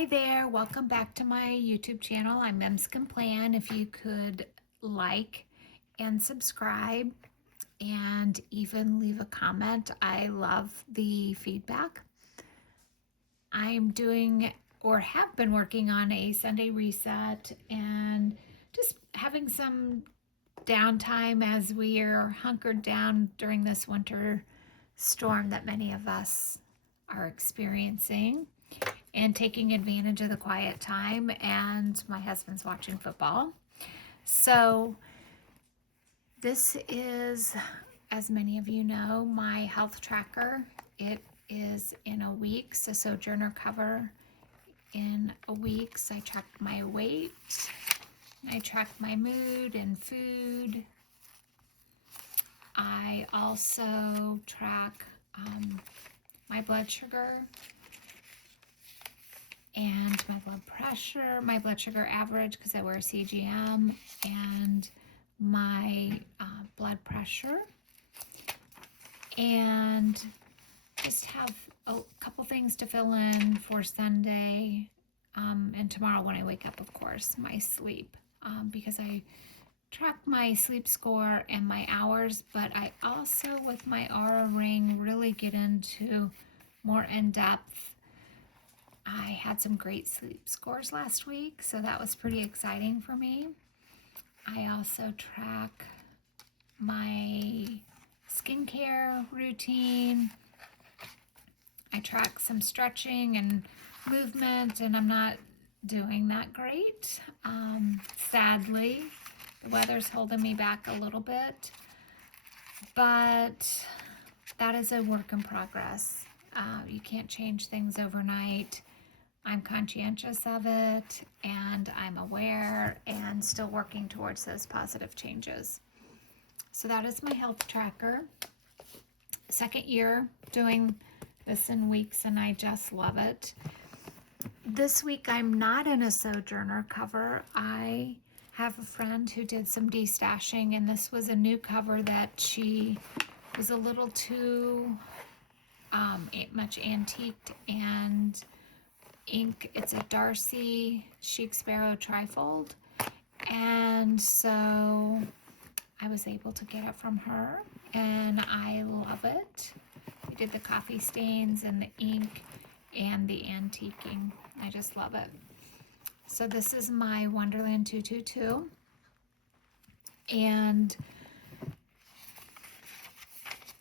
Hi there, welcome back to my YouTube channel. I'm Mems Can Plan. If you could like and subscribe and even leave a comment, I love the feedback. I'm doing or have been working on a Sunday reset and just having some downtime as we are hunkered down during this winter storm that many of us are experiencing, and taking advantage of the quiet time, and my husband's watching football. So this is, as many of you know, my health tracker. It is in a week's, a Sojourner cover in a week's. I track my weight, I track my mood and food. I also track my blood sugar and my blood sugar average because I wear CGM, and my blood pressure, and just have a couple things to fill in for Sunday, and tomorrow when I wake up, of course, my sleep, because I track my sleep score and my hours, but I also, with my Aura ring, really get into more in-depth. I had some great sleep scores last week, so that was pretty exciting for me. I also track my skincare routine. I track some stretching and movement, and I'm not doing that great. Sadly, the weather's holding me back a little bit, but that is a work in progress. You can't change things overnight. I'm conscientious of it, and I'm aware and still working towards those positive changes. So that is my health tracker. Second year doing this in weeks, and I just love it. This week I'm not in a Sojourner cover. I have a friend who did some destashing, and this was a new cover that she was a little too much antiqued and ink. It's a Darcy Chic Sparrow trifold, and so I was able to get it from her, and I love it. We did the coffee stains and the ink and the antiquing. I just love it. So this is my Wonderland 222, and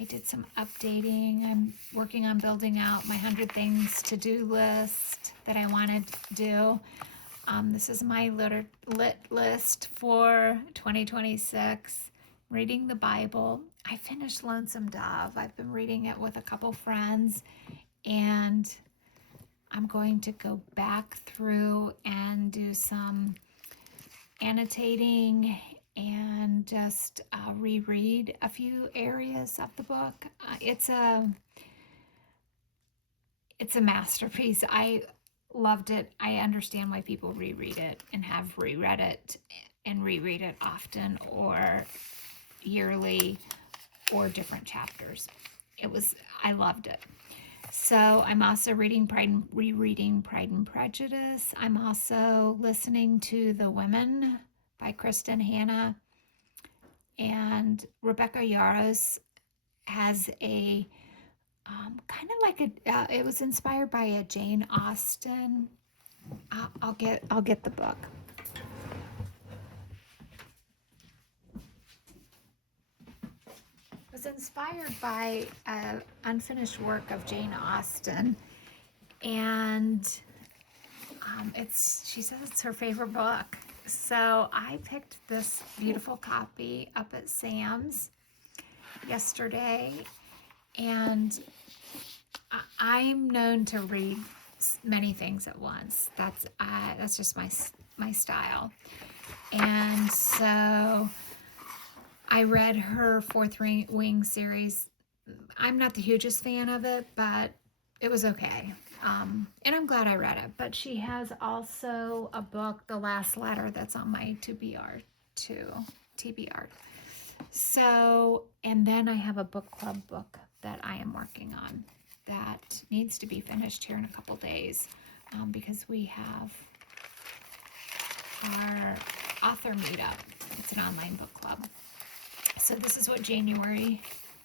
I did some updating. I'm working on building out my 100 things to-do list that I wanted to do. This is my lit list for 2026. Reading the Bible. I finished Lonesome Dove. I've been reading it with a couple friends, and I'm going to go back through and do some annotating and just reread a few areas of the book. It's a masterpiece. I loved it. I understand why people reread it and have reread it and reread it often or yearly or different chapters. I loved it. So I'm also rereading Pride and Prejudice. I'm also listening to The Women by Kristen Hanna. And Rebecca Yarros has a kind of like it was inspired by a Jane Austen. I'll get the book. It was inspired by an unfinished work of Jane Austen, and she says it's her favorite book. So I picked this beautiful copy up at Sam's yesterday, and I'm known to read many things at once. That's just my style. And so I read her Fourth Wing series. I'm not the hugest fan of it, but it was okay. And I'm glad I read it. But she has also a book, The Last Letter, that's on my TBR. So, and then I have a book club book that I am working on that needs to be finished here in a couple days. because we have our author meetup. It's an online book club. So this is what January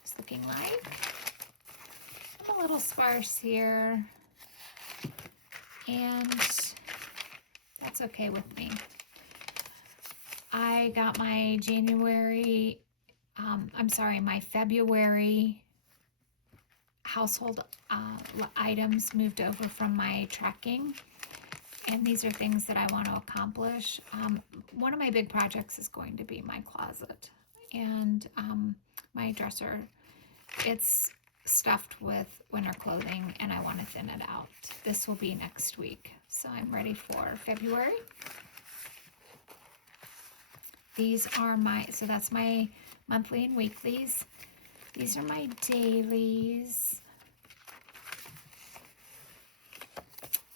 is looking like. I'm a little sparse here, and that's okay with me. I got my my February household items moved over from my tracking, and these are things that I want to accomplish. One of my big projects is going to be my closet and my dresser. It's stuffed with winter clothing, and I want to thin it out. This will be next week, so I'm ready for February. These are so that's my monthly and weeklies. These are my dailies.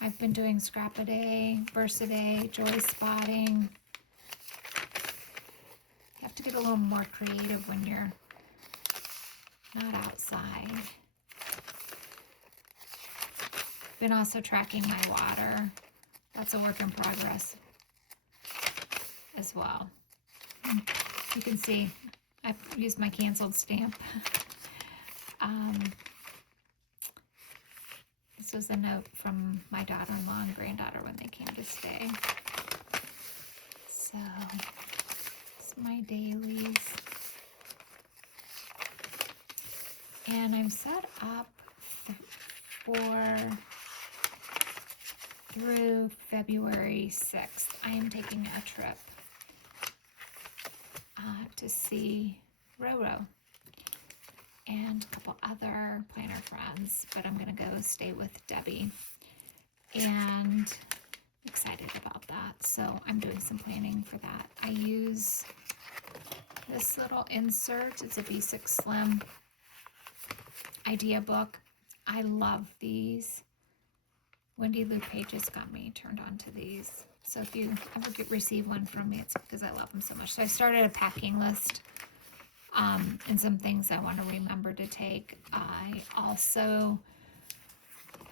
I've been doing scrap a day, verse a day, joy spotting. You have to get a little more creative when you're not outside. Been also tracking my water. That's a work in progress as well. You can see I've used my canceled stamp. This was a note from my daughter-in-law and granddaughter when they came to stay. So, it's my dailies. And I'm set up through February 6th. I am taking a trip to see Roro and a couple other planner friends, but I'm gonna go stay with Debbie, and excited about that. So I'm doing some planning for that. I use this little insert. It's a B6 Slim idea book. I love these. Wendy Lou Pages got me turned on to these. So if you ever receive one from me, it's because I love them so much. So I started a packing list and some things I want to remember to take. I also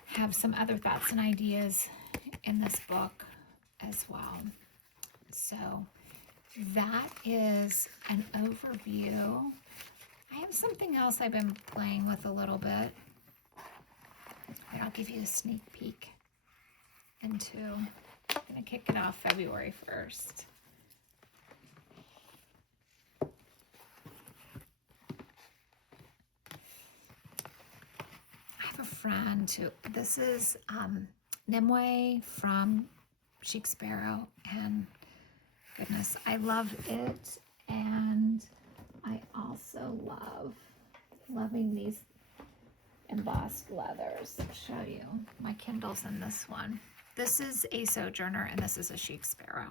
have some other thoughts and ideas in this book as well. So that is an overview. I have something else I've been playing with a little bit. I'll give you a sneak peek into. I'm going to kick it off February 1st. I have a friend who, this is Nimue from Chic Sparrow, and goodness, I love it, and I also loving these embossed leathers. I'll show you. My Kindle's in this one. This is a Sojourner, and this is a Chic Sparrow.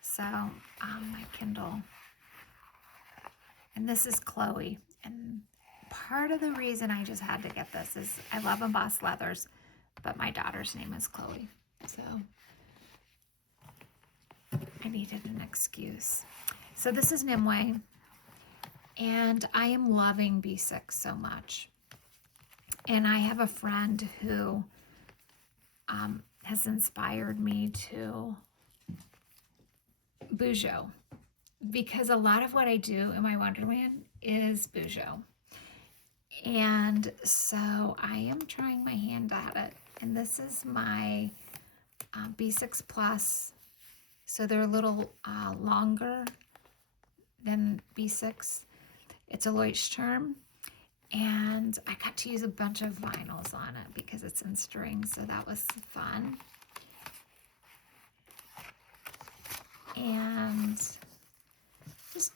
So, my Kindle. And this is Chloe. And part of the reason I just had to get this is I love embossed leathers, but my daughter's name is Chloe. So, I needed an excuse. So, this is Nimue. And I am loving B6 so much. And I have a friend who has inspired me to Bujo, because a lot of what I do in my Wonderland is Bujo. And so I am trying my hand at it. And this is my B6 Plus. So they're a little longer than B6. It's a Leuchtturm. And I got to use a bunch of vinyls on it because it's in string, so that was fun. And just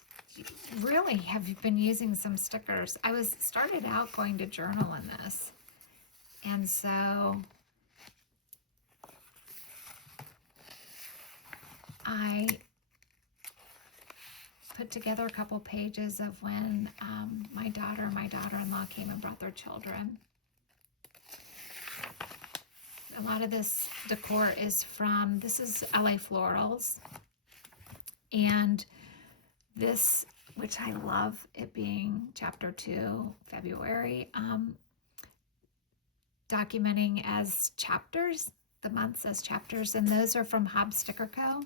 really have been using some stickers. I started out going to journal in this, and so I put together a couple pages of when my daughter and my daughter-in-law came and brought their children. A lot of this decor is this is LA Florals. And this, which I love it being chapter 2, February, documenting as chapters. the months as chapters, and those are from Hob Sticker Co.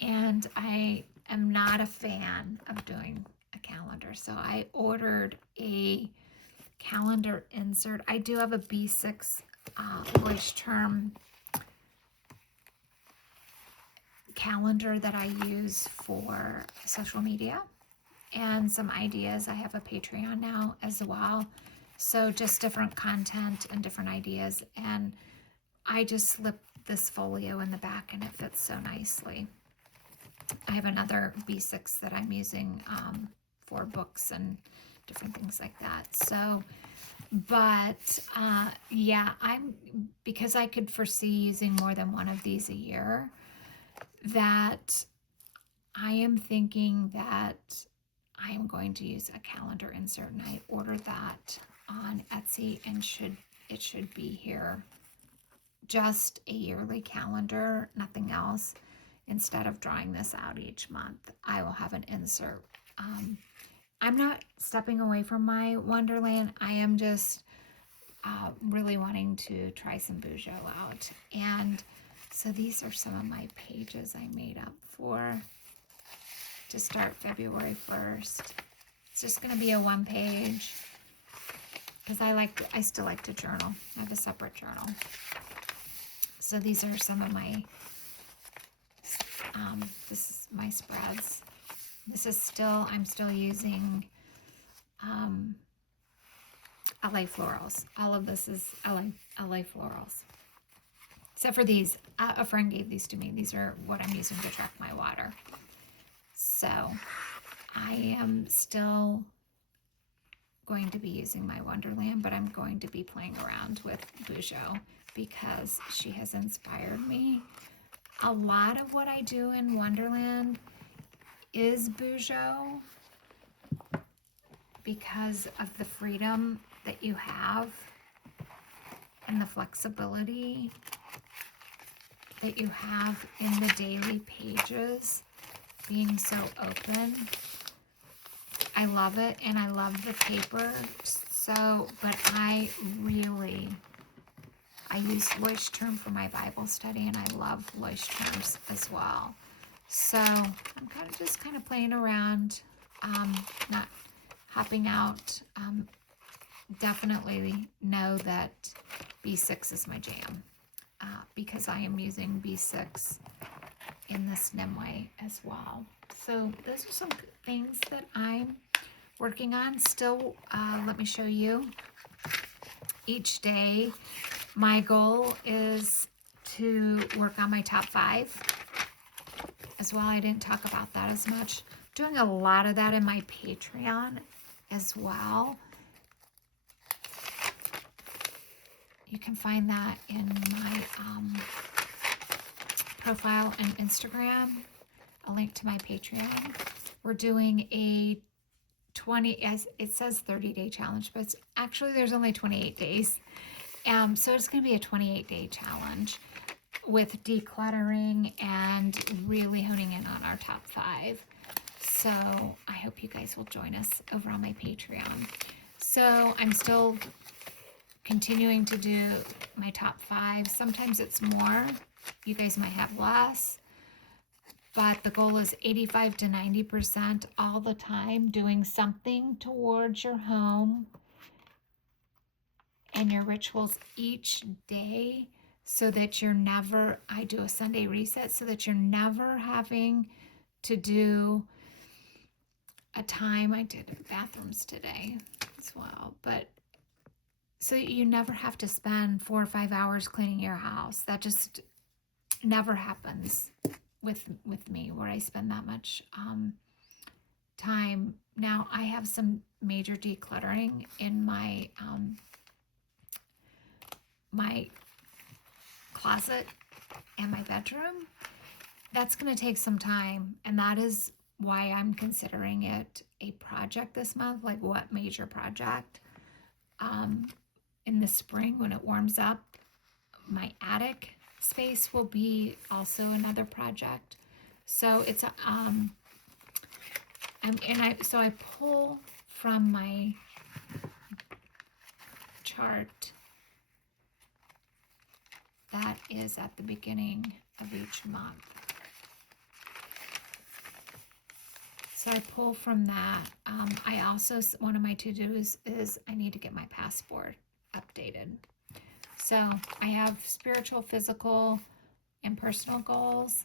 And I am not a fan of doing a calendar, so I ordered a calendar insert. I do have a B6 voice term calendar that I use for social media and some ideas. I have a Patreon now as well, so just different content and different ideas, and I just slipped this folio in the back and it fits so nicely. I have another B6 that I'm using for books and different things like that. So, but yeah, because I could foresee using more than one of these a year, that I am thinking that I am going to use a calendar insert, and I ordered that on Etsy, and it should be here. Just a yearly calendar, nothing else. Instead of drawing this out each month, I will have an insert. I'm not stepping away from my Wonderland. I am just really wanting to try some Bujo out. And so these are some of my pages I made up for to start February 1st. It's just going to be a one page because I still like to journal. I have a separate journal. So these are some of my, this is my spreads. I'm still using LA Florals. All of this is LA Florals. Except for these. A friend gave these to me. These are what I'm using to track my water. So I am still going to be using my Wonderland, but I'm going to be playing around with Bujo because she has inspired me. A lot of what I do in Wonderland is Bujo because of the freedom that you have and the flexibility that you have in the daily pages being so open. I love it, and I love the paper. So, but I use Leuchtturm for my Bible study, and I love Leuchtturms as well. So I'm kind of playing around, not hopping out. Definitely know that B6 is my jam because I am using B6 in this Nimue as well. So those are some things that I'm working on. Still, let me show you. Each day, my goal is to work on my top 5 as well. I didn't talk about that as much. Doing a lot of that in my Patreon as well. You can find that in my profile and Instagram, a link to my Patreon. We're doing a 20, as it says 30-day challenge, but actually there's only 28 days. So it's going to be a 28-day challenge with decluttering and really honing in on our top 5. So I hope you guys will join us over on my Patreon. So I'm still continuing to do my top 5. Sometimes it's more. You guys might have less. But the goal is 85 to 90% all the time, doing something towards your home and your rituals each day so that you're never, I do a Sunday reset, so that you're never having to do a time. I did bathrooms today as well, but so you never have to spend 4 or 5 hours cleaning your house. That just never happens with me where I spend that much time. Now I have some major decluttering in my my closet and my bedroom. That's going to take some time, and that is why I'm considering it a project this month. Like, what major project? In the spring when it warms up, my attic space will be also another project. So it's so I pull from my chart that is at the beginning of each month. So I pull from that. I also, one of my to-dos is I need to get my passport updated. So I have spiritual, physical, and personal goals,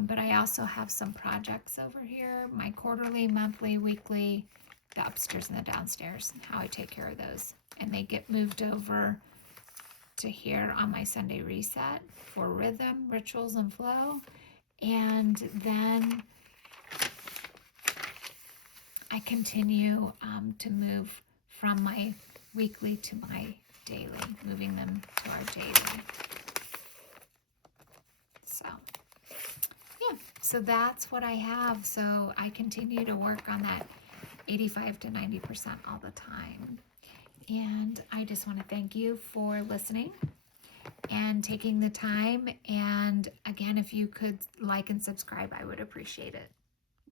but I also have some projects over here, my quarterly, monthly, weekly, the upstairs and the downstairs, and how I take care of those. And they get moved over to here on my Sunday reset for rhythm, rituals, and flow. And then I continue to move from my weekly to my daily, moving them to our daily. So, yeah, so that's what I have. So I continue to work on that 85 to 90% all the time. And I just want to thank you for listening and taking the time. And again, if you could like and subscribe, I would appreciate it.